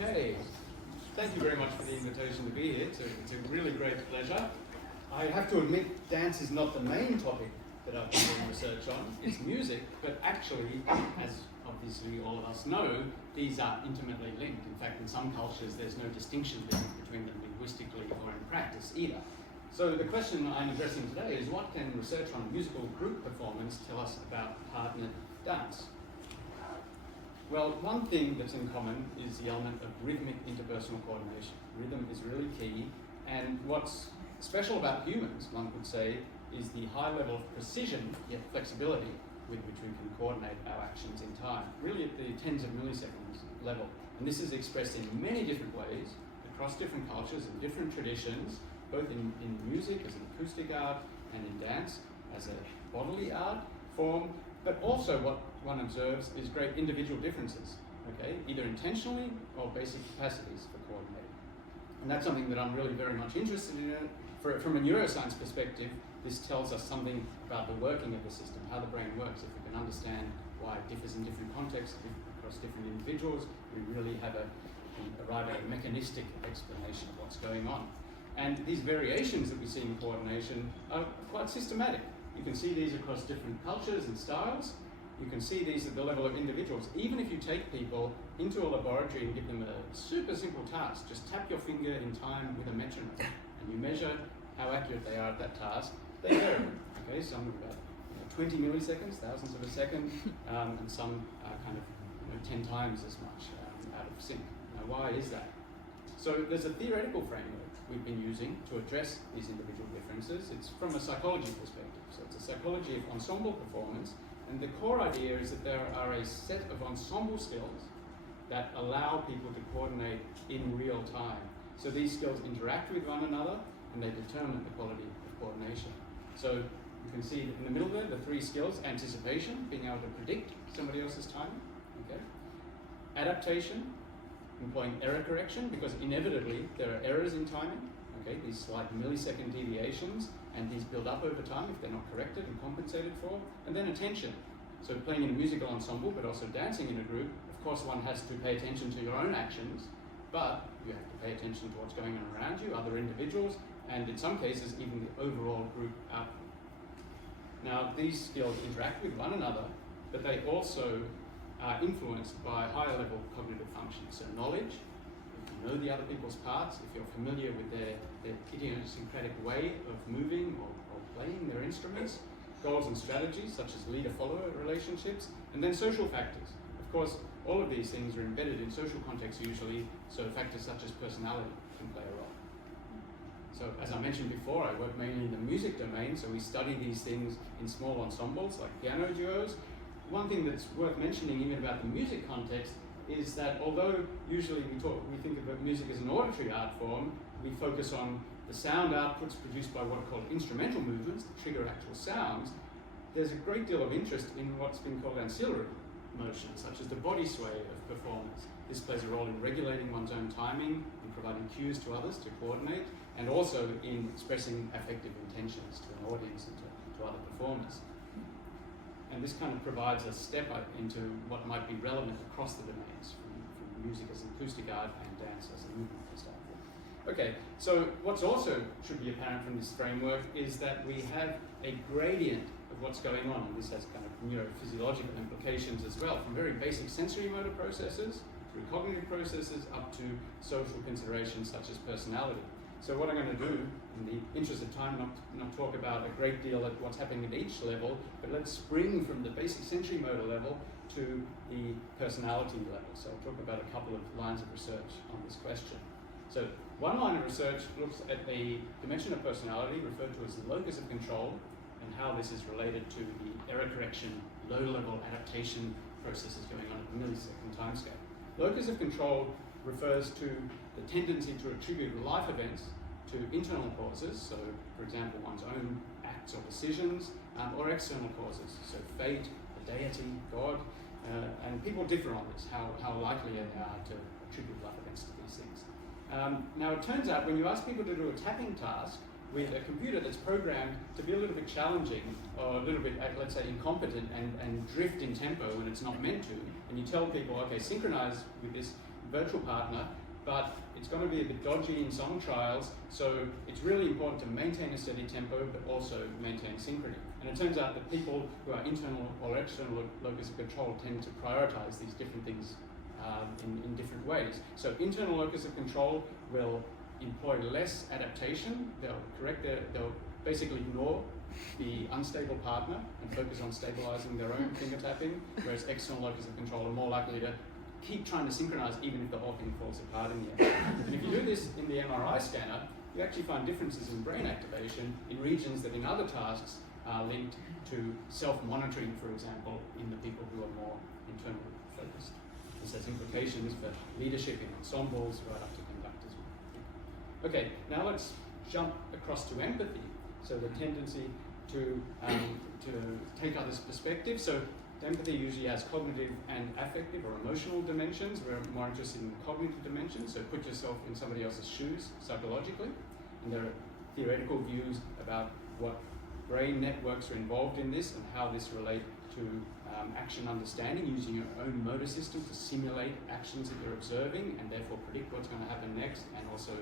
Okay, thank you very much for the invitation to be here. It's a really great pleasure. I have to admit, dance is not the main topic that I've been doing research on. It's music, but actually, as obviously all of us know, these are intimately linked. In fact, in some cultures, there's no distinction between them linguistically or in practice either. So the question I'm addressing today is, what can research on musical group performance tell us about partnered dance? Well, one thing that's in common is the element of rhythmic interpersonal coordination. Rhythm is really key, and what's special about humans, one could say, is the high level of precision yet flexibility with which we can coordinate our actions in time, really at the tens of milliseconds level. And this is expressed in many different ways, across different cultures and different traditions, both in music as an acoustic art and in dance as a bodily art form, but also what one observes is great individual differences, okay, either intentionally or basic capacities for coordinating. And that's something that I'm really very much interested in. From a neuroscience perspective, this tells us something about the working of the system, how the brain works. If we can understand why it differs in different contexts, across different individuals, we really have arrive at a mechanistic explanation of what's going on. And these variations that we see in coordination are quite systematic. You can see these across different cultures and styles. You can see these at the level of individuals. Even if you take people into a laboratory and give them a super simple task, just tap your finger in time with a metronome, and you measure how accurate they are at that task, they vary. Okay, some are about 20 milliseconds, thousandths of a second, and some are kind of 10 times as much out of sync. Now, why is that? So there's a theoretical framework we've been using to address these individual differences. It's from a psychology perspective. So it's a psychology of ensemble performance, and the core idea is that there are a set of ensemble skills that allow people to coordinate in real time. So these skills interact with one another, and they determine the quality of coordination. So you can see in the middle there, the three skills: anticipation, being able to predict somebody else's timing, okay? Adaptation, employing error correction, because inevitably there are errors in timing, okay? These slight millisecond deviations, and these build up over time if they're not corrected and compensated for. And then attention. So playing in a musical ensemble, but also dancing in a group, of course one has to pay attention to your own actions, but you have to pay attention to what's going on around you, other individuals, and in some cases even the overall group output. Now these skills interact with one another, but they also are influenced by higher level cognitive functions. So knowledge, if you know the other people's parts, if you're familiar with their idiosyncratic way of moving or playing their instruments, goals and strategies such as leader-follower relationships, and then social factors. Of course, all of these things are embedded in social contexts usually, so factors such as personality can play a role. So as I mentioned before, I work mainly in the music domain, so we study these things in small ensembles like piano duos. One thing that's worth mentioning even about the music context is that although usually we think of music as an auditory art form, we focus on the sound outputs produced by what are called instrumental movements that trigger actual sounds. There's a great deal of interest in what's been called ancillary motions, such as the body sway of performance. This plays a role in regulating one's own timing, in providing cues to others to coordinate, and also in expressing affective intentions to an audience and to other performers. And this kind of provides a step up into what might be relevant across the domains, from music as an acoustic art and dance as a movement art form. Okay, so what's also should be apparent from this framework is that we have a gradient of what's going on, and this has kind of neurophysiological implications as well, from very basic sensory motor processes through cognitive processes up to social considerations such as personality. So what I'm going to do, in the interest of time, not talk about a great deal at what's happening at each level, but let's spring from the basic sensory motor level to the personality level. So I'll talk about a couple of lines of research on this question. So one line of research looks at a dimension of personality referred to as the locus of control, and how this is related to the error correction, low-level adaptation processes going on at the millisecond timescale. Locus of control refers to the tendency to attribute life events to internal causes, so for example one's own acts or decisions, or external causes, so fate, the deity, God, and people differ on this, how likely they are to attribute life events to these things. Now it turns out when you ask people to do a tapping task with a computer that's programmed to be a little bit challenging, or a little bit, let's say, incompetent and drift in tempo when it's not meant to, and you tell people, okay, synchronize with this virtual partner, but it's going to be a bit dodgy in song trials, so it's really important to maintain a steady tempo, but also maintain synchrony. And it turns out that people who are internal or external locus of control tend to prioritize these different things in different ways. So internal locus of control will employ less adaptation. They'll basically ignore the unstable partner and focus on stabilizing their own finger tapping, whereas external locus of control are more likely to keep trying to synchronize even if the whole thing falls apart in the end. And if you do this in the MRI scanner, you actually find differences in brain activation in regions that in other tasks are linked to self-monitoring, for example, in the people who are more internal focused. This has implications for leadership in ensembles right up to conductors. Okay, now let's jump across to empathy. So the tendency to take others' perspective. So empathy usually has cognitive and affective or emotional dimensions. We're more interested in the cognitive dimensions. So put yourself in somebody else's shoes psychologically. And there are theoretical views about what brain networks are involved in this and how this relates to action understanding, using your own motor system to simulate actions that you're observing and therefore predict what's going to happen next and also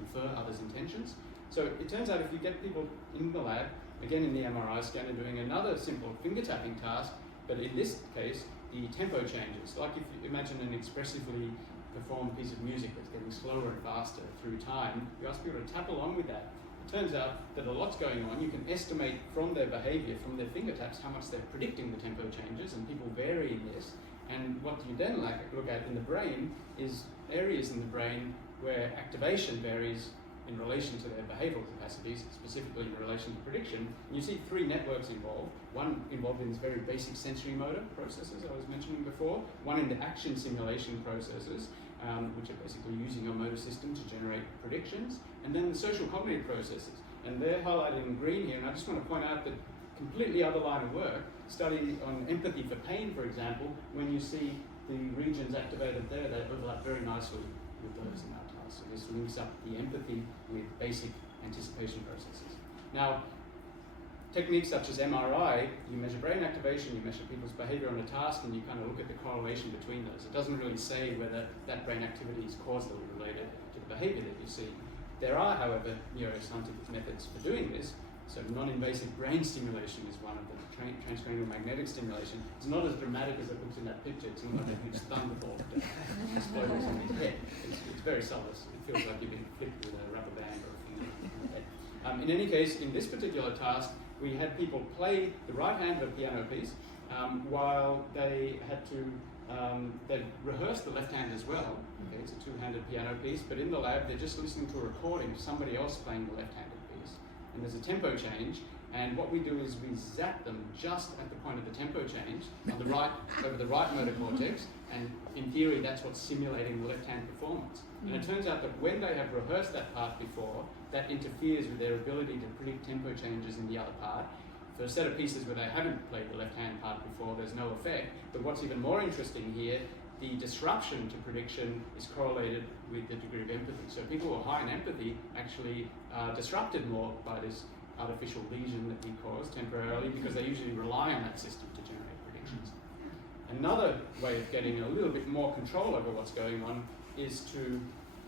infer others' intentions. So it turns out if you get people in the lab, again in the MRI scanner, doing another simple finger tapping task, but in this case, the tempo changes. Like if you imagine an expressively performed piece of music that's getting slower and faster through time, you ask people to tap along with that. It turns out that a lot's going on. You can estimate from their behavior, from their finger taps, how much they're predicting the tempo changes, and people vary in this. And what you then look at in the brain is areas in the brain where activation varies in relation to their behavioral capacities, specifically in relation to prediction. And you see three networks involved. One involved in these very basic sensory motor processes I was mentioning before, one in the action simulation processes, which are basically using your motor system to generate predictions, and then the social cognitive processes. And they're highlighted in green here, and I just want to point out that completely other line of work, study on empathy for pain, for example, when you see the regions activated there, they overlap very nicely with those in our task. So this links up the empathy with basic anticipation processes. Now, techniques such as MRI, you measure brain activation, you measure people's behavior on a task, and you kind of look at the correlation between those. It doesn't really say whether that brain activity is causally related to the behavior that you see. There are, however, neuroscientific methods for doing this. So non-invasive brain stimulation is one of them. Transcranial magnetic stimulation. It's not as dramatic as it looks in that picture. It's not like a huge thunderbolt that explodes on his head. It's very subtle. It feels like you've been flipped with a rubber band or a finger on the head. In any case, in this particular task, we had people play the right hand of a piano piece while they had to they'd rehearse the left hand as well. Okay, it's a two-handed piano piece, but in the lab they're just listening to a recording of somebody else playing the left-handed piece. And there's a tempo change, and what we do is we zap them just at the point of the tempo change on the right, over the right motor cortex, and in theory that's what's simulating the left-hand performance. And it turns out that when they have rehearsed that part before, that interferes with their ability to predict tempo changes in the other part. For a set of pieces where they haven't played the left-hand part before, there's no effect. But what's even more interesting here, the disruption to prediction is correlated with the degree of empathy. So people who are high in empathy actually are disrupted more by this artificial lesion that we cause temporarily, because they usually rely on that system to generate predictions. Another way of getting a little bit more control over what's going on is to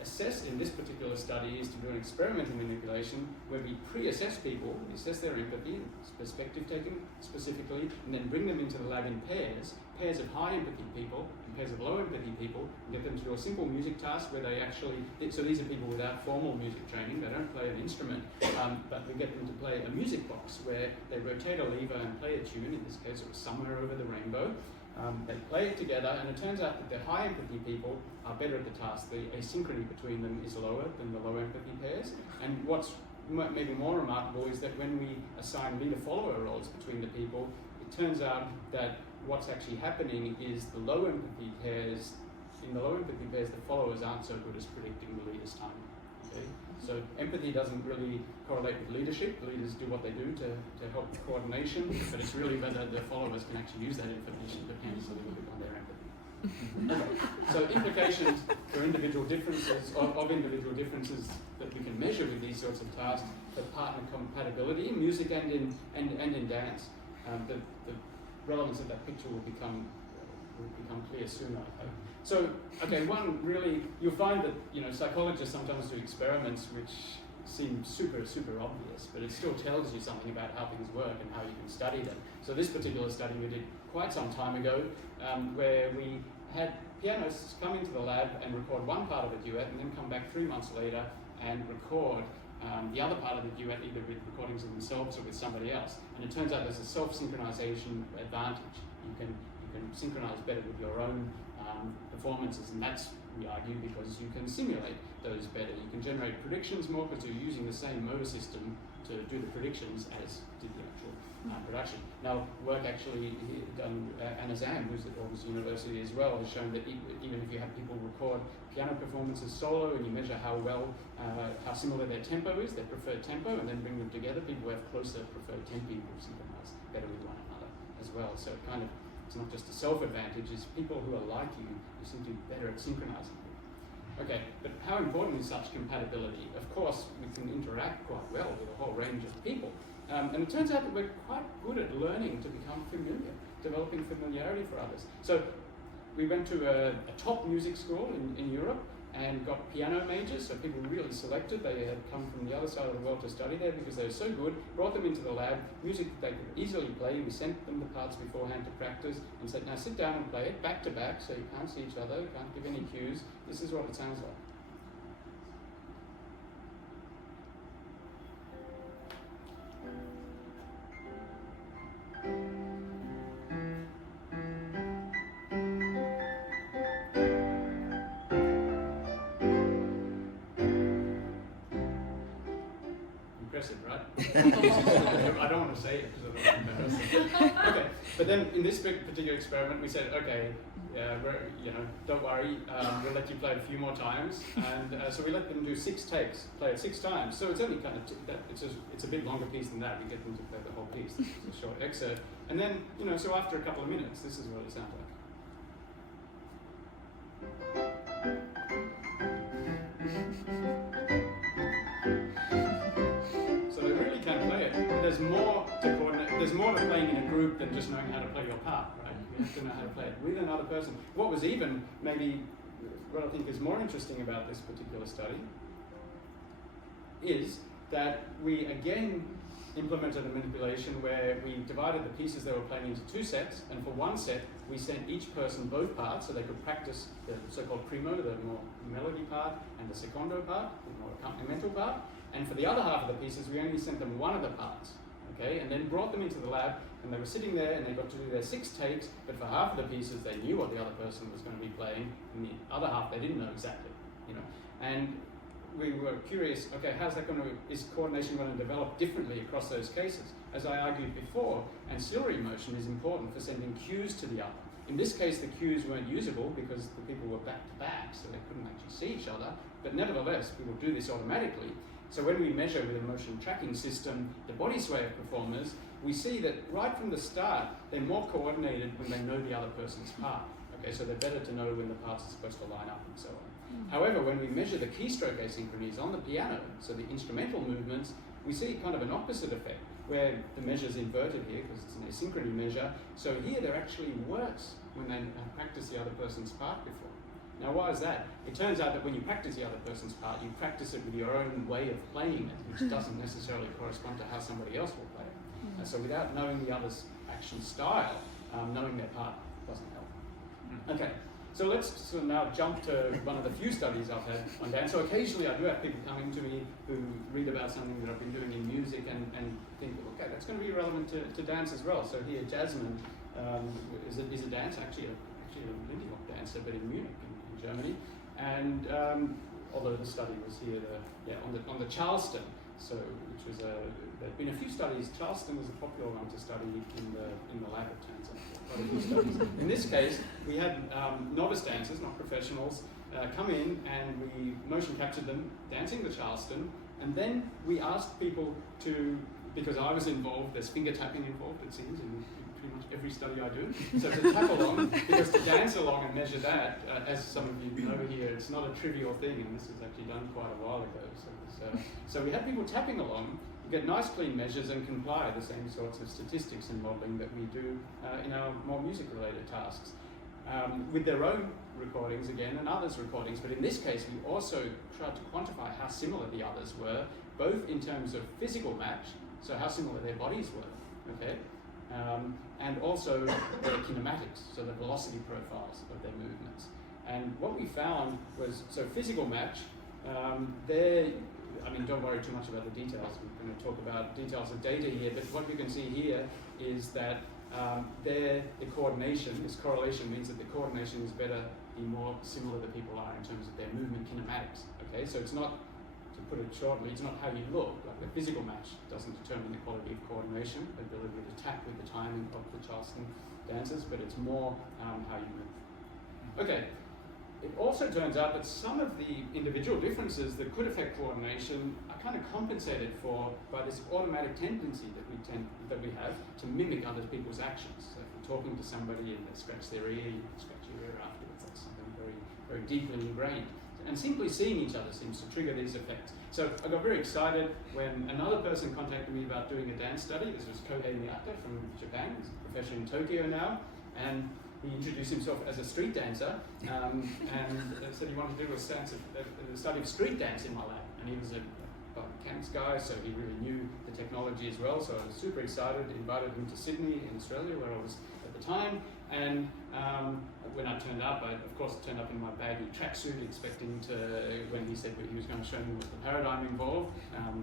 assess, in this particular study, is to do an experimental manipulation where we pre-assess people, we assess their empathy, perspective taken specifically, and then bring them into the lab in pairs of high empathy people and pairs of low empathy people, and get them to do a simple music task where they actually, so these are people without formal music training, they don't play an instrument, but we get them to play a music box where they rotate a lever and play a tune. In this case it was Somewhere Over the Rainbow. They play it together, and it turns out that the high empathy people are better at the task. The asynchrony between them is lower than the low empathy pairs. And what's maybe more remarkable is that when we assign leader-follower roles between the people, it turns out that what's actually happening is the low empathy pairs, in the low empathy pairs, the followers aren't so good as predicting the leader's timing. Okay? So empathy doesn't really correlate with leadership. The leaders do what they do to help coordination, but it's really whether the followers can actually use that information depends a little bit on their empathy. Okay. So implications for individual differences, of individual differences that we can measure with these sorts of tasks for partner compatibility in music and in dance. The relevance of that picture will become will become clear soon, I hope. So, okay, you'll find that, psychologists sometimes do experiments which seem super, super obvious, but it still tells you something about how things work and how you can study them. So this particular study we did quite some time ago, where we had pianists come into the lab and record one part of a duet and then come back 3 months later and record the other part of the duet, either with recordings of themselves or with somebody else. And it turns out there's a self-synchronization advantage. You can synchronize better with your own performances, and that's, we argue, because you can simulate those better. You can generate predictions more because you're using the same motor system to do the predictions as did the actual production. Now, work actually done, Anna Zam, who's at Aarhus University as well, has shown that even if you have people record piano performances solo and you measure how similar their tempo is, their preferred tempo, and then bring them together, people who have closer preferred tempi will synchronize better with one another as well. So it's not just a self-advantage, it's people who are like you seem to be better at synchronizing. Okay, but how important is such compatibility? Of course, we can interact quite well with a whole range of people. And it turns out that we're quite good at learning to become familiar, developing familiarity for others. So we went to a top music school in Europe and got piano majors, so people really selected. They had come from the other side of the world to study there because they were so good, brought them into the lab, music that they could easily play. We sent them the parts beforehand to practice and said, now sit down and play it back to back so you can't see each other, you can't give any cues. This is what it sounds like. Right? I don't want to say it because I don't want to embarrass. Okay, but then in this particular experiment, we said, okay, don't worry, we'll let you play it a few more times, and so we let them do 6 takes, play it 6 times. So it's only kind of it's a bit longer piece than that. We get them to play the whole piece. It's a short excerpt, and then so after a couple of minutes, this is what it sounds like. There's more to playing in a group than just knowing how to play your part, right? You have to know how to play it with another person. What was even maybe what I think is more interesting about this particular study is that we again implemented a manipulation where we divided the pieces they were playing into 2 sets, and for one set we sent each person both parts so they could practice the so-called primo, the more melody part, and the secondo part, the more accompanimental part, and for the other half of the pieces we only sent them one of the parts. Okay, and then brought them into the lab, and they were sitting there and they got to do their 6 takes, but for half of the pieces they knew what the other person was going to be playing, and the other half they didn't know exactly, And we were curious, okay, is coordination going to develop differently across those cases? As I argued before, ancillary motion is important for sending cues to the other. In this case, the cues weren't usable because the people were back to back, so they couldn't actually see each other, but nevertheless, people do this automatically. So when we measure with a motion tracking system the body sway of performers, we see that right from the start, they're more coordinated when they know the other person's part. Okay, so they're better to know when the parts are supposed to line up and so on. However, when we measure the keystroke asynchronies on the piano, so the instrumental movements, we see kind of an opposite effect, where the measure's inverted here because it's an asynchrony measure. So here they're actually worse when they practice the other person's part before. Now, why is that? It turns out that when you practice the other person's part, you practice it with your own way of playing it, which doesn't necessarily correspond to how somebody else will play it. So without knowing the other's action style, knowing their part doesn't help. Okay, so let's now jump to one of the few studies I've had on dance. So occasionally I do have people coming to me who read about something that I've been doing in music and think, okay, that's going to be relevant to dance as well. So here, Jasmine is a dancer, actually a Lindy Hop dancer, but in Munich, in Germany, and although the study was here, on the Charleston, so which was there'd been a few studies. Charleston was a popular one to study in the lab at turns out. Quite a few studies. In this case, we had novice dancers, not professionals, come in and we motion captured them dancing the Charleston, and then we asked people to, because I was involved, there's finger tapping involved, it seems, in pretty much every study I do. So to tap along, because to dance along and measure that, as some of you know here, it's not a trivial thing, and this was actually done quite a while ago. So we had people tapping along, get nice clean measures and comply the same sorts of statistics and modelling that we do in our more music-related tasks. with their own recordings again and others' recordings, but in this case we also tried to quantify how similar the others were, both in terms of physical match, so how similar their bodies were, okay, and also their kinematics, so the velocity profiles of their movements. And what we found was, so physical match, I mean, don't worry too much about the details. We're going to talk about details of data here, but what you can see here is that the coordination, this correlation means that the coordination is better the more similar the people are in terms of their movement kinematics. Okay, so it's not, to put it shortly, it's not how you look. Like the physical match doesn't determine the quality of coordination, the ability to tap with the timing of the Charleston dancers, but it's more how you move. Okay. It also turns out that some of the individual differences that could affect coordination are kind of compensated for by this automatic tendency that we have to mimic other people's actions. So if you're talking to somebody and they scratch their ear, you scratch your ear afterwards. That's something very, very deeply ingrained. And simply seeing each other seems to trigger these effects. So I got very excited when another person contacted me about doing a dance study. This was Kohei Miyata from Japan. He's a professor in Tokyo now. And he introduced himself as a street dancer, and said he wanted to do a study of street dance in my lab. And he was a biomechanics guy, so he really knew the technology as well. So I was super excited, invited him to Sydney in Australia, where I was at the time. And when I turned up, I of course turned up in my baggy tracksuit, expecting to, when he said he was going to show me what the paradigm involved,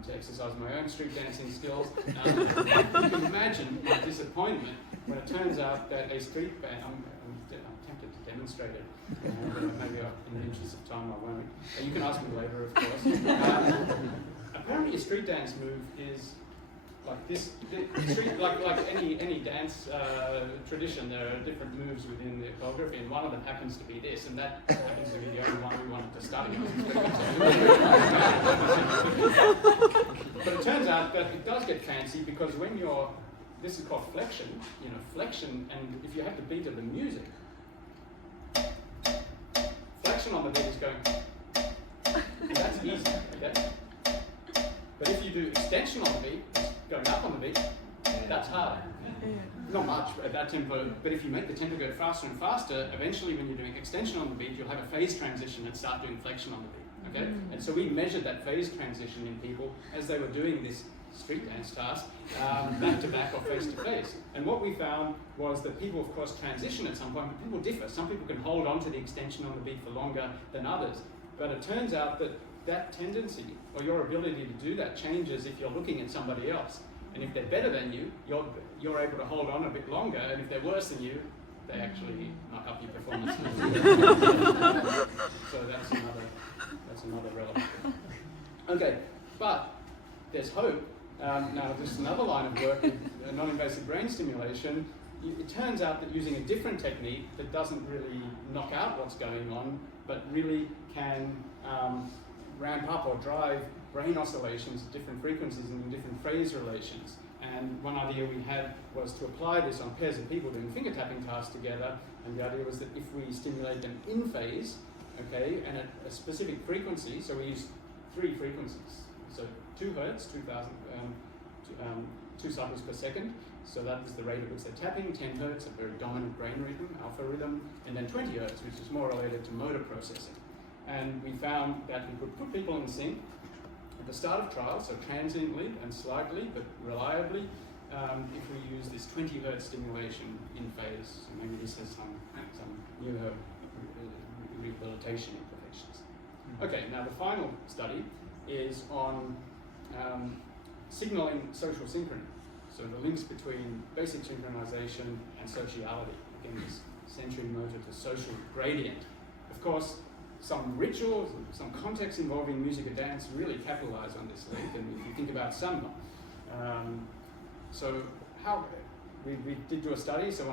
to exercise my own street dancing skills. You can imagine my disappointment when it turns out that a street band, I'm tempted to demonstrate it, but maybe in the interest of time I won't. You can ask me later, of course. Apparently a street dance move is like this, like any dance tradition, there are different moves within the choreography, and one of them happens to be this, and that happens to be the only one we wanted to study. But it turns out that it does get fancy, because when you're, this is called flexion, flexion, and if you have the beat of the music, flexion on the beat is going, and that's easy, okay? But if you do extension on the beat, going up on the beat, that's hard. Not much at that tempo, but if you make the tempo go faster and faster, eventually when you're doing extension on the beat, you'll have a phase transition and start doing flexion on the beat, okay? And so we measured that phase transition in people as they were doing this street dance task, back to back or face to face. And what we found was that people, of course, transition at some point, but people differ. Some people can hold on to the extension on the beat for longer than others. But it turns out that that tendency, or your ability to do that, changes if you're looking at somebody else. And if they're better than you, you're able to hold on a bit longer, and if they're worse than you, they actually knock up your performance. So that's another relevant. Okay, but there's hope. Now, there's another line of work with non-invasive brain stimulation. It turns out that using a different technique that doesn't really knock out what's going on, but really can ramp up or drive brain oscillations at different frequencies and in different phase relations. And one idea we had was to apply this on pairs of people doing finger tapping tasks together. And the idea was that if we stimulate them in phase, okay, and at a specific frequency, so we use 3 frequencies. So 2 hertz, 2 cycles per second. So that is the rate at which they're tapping. 10 hertz, a very dominant brain rhythm, alpha rhythm, and then 20 hertz, which is more related to motor processing. And we found that we could put people in sync at the start of trials, so transiently and slightly, but reliably, if we use this 20 hertz stimulation in phase. So maybe this has some neuro rehabilitation implications. Okay, now the final study is on signaling social synchrony. So the links between basic synchronization and sociality. Again, this sensory motor to social gradient. Of course, some rituals, some context involving music and dance really capitalize on this link. And if you think about samba, so how we did do a study. So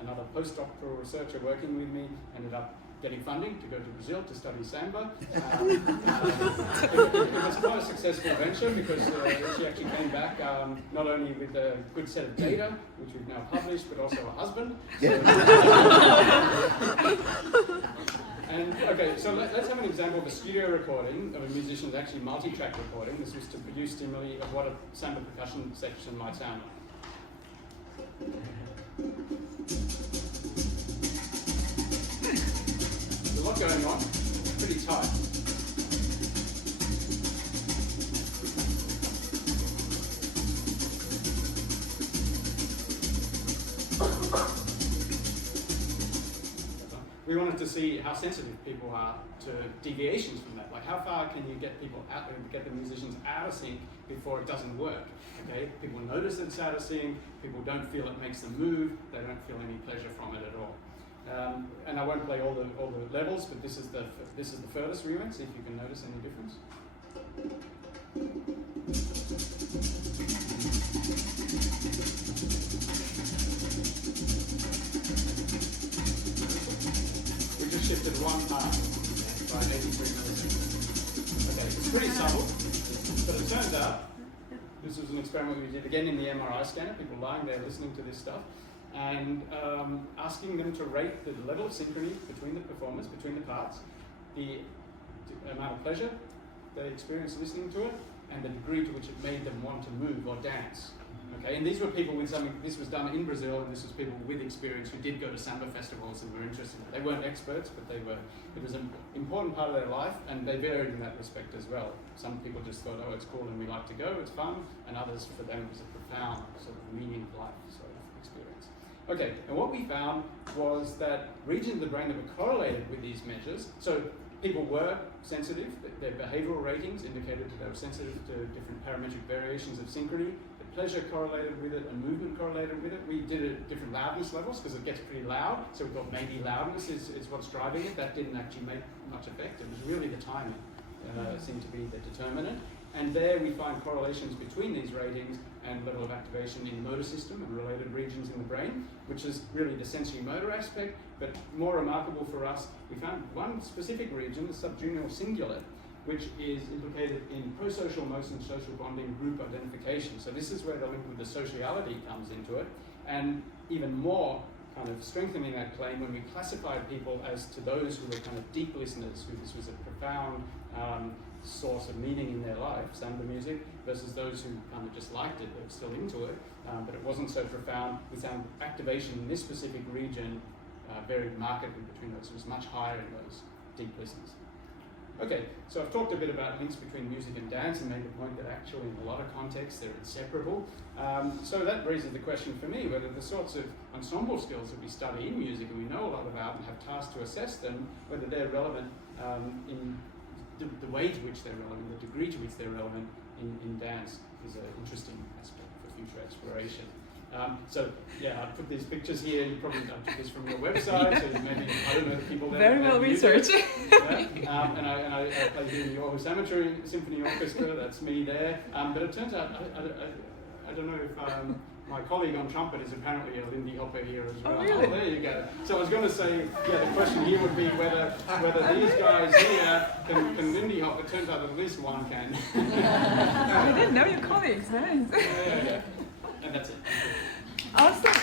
another postdoctoral researcher working with me ended up getting funding to go to Brazil to study samba. It was quite a successful venture because she actually came back not only with a good set of data, which we've now published, but also a husband. And okay, so let's have an example of a studio recording of a musician's actually multi-track recording. This was to produce stimuli of what a samba percussion section might sound like. lot going on, pretty tight. We wanted to see how sensitive people are to deviations from that. Like, how far can you get people out, get the musicians out of sync before it doesn't work? Okay, people notice that it's out of sync. People don't feel it makes them move. They don't feel any pleasure from it at all. And I won't play all the levels, but this is the furthest we went. See if you can notice any difference. Shifted one part by 83 milliseconds. Okay, it's pretty subtle, but it turns out, this was an experiment we did again in the MRI scanner, people lying there listening to this stuff, and asking them to rate the level of synchrony between the performers, between the parts, the amount of pleasure they experienced listening to it, and the degree to which it made them want to move or dance. Okay, and these were people with this was done in Brazil, and this was people with experience who did go to samba festivals and were interested in it. They weren't experts, but it was an important part of their life, and they varied in that respect as well. Some people just thought, oh, it's cool and we like to go, it's fun, and others, for them, it was a profound sort of meaning of life sort of experience. Okay, and what we found was that regions of the brain that were correlated with these measures, so people were sensitive, their behavioral ratings indicated that they were sensitive to different parametric variations of synchrony. Pleasure correlated with it and movement correlated with it. We did it at different loudness levels because it gets pretty loud, so we thought maybe loudness is what's driving it. That didn't actually make much effect. It was really the timing seemed to be the determinant. And there we find correlations between these ratings and level of activation in the motor system and related regions in the brain, which is really the sensory motor aspect. But more remarkable for us, we found one specific region, the subjungual cingulate, which is implicated in prosocial motion, social bonding, group identification. So this is where the link with the sociality comes into it, and even more kind of strengthening that claim when we classified people as to those who were kind of deep listeners, who this was a profound source of meaning in their life, samba music, versus those who kind of just liked it, but were still into it, but it wasn't so profound. We found activation in this specific region varied markedly between those. It was much higher in those deep listeners. Okay, so I've talked a bit about links between music and dance and made the point that actually in a lot of contexts they're inseparable. So that raises the question for me whether the sorts of ensemble skills that we study in music and we know a lot about and have tasks to assess them, whether they're relevant in the way to which they're relevant, the degree to which they're relevant in dance is an interesting aspect for future exploration. So yeah, I put these pictures here. You probably took this from your website, so maybe I don't know the people there. Very well researched. Yeah. And I play here in the Aarhus Amateur Symphony Orchestra. That's me there. But it turns out I don't know if my colleague on trumpet is apparently a Lindy Hopper here as well. Oh, really? Oh, there you go. So I was going to say, yeah, the question here would be whether these guys here can Lindy Hop. It turns out at least one can. I didn't know your colleagues. Nice. Yeah. And that's it. Awesome.